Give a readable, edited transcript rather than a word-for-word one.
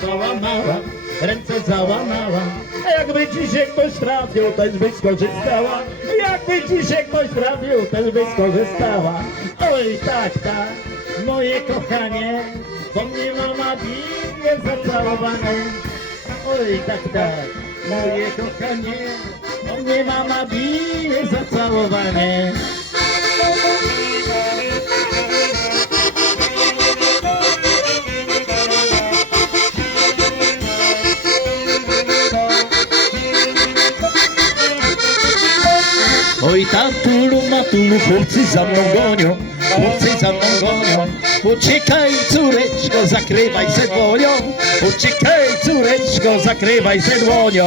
załamała, ręce załamała. A jakby ci się ktoś trafił, też by skorzystała. Jakby ci się ktoś trafił, też by skorzystała. Oj tak, tak, moje kochanie, bo mnie mama bije zacałowane. Oj tak, tak, moje kochanie, bo mnie mama bije zacałowane. Oj tatulu, matulu, chłopcy za mną gonią, chłopcy za mną gonią. Uciekaj córeczko, zakrywaj se dłonią, uciekaj córeczko, zakrywaj se dłonią.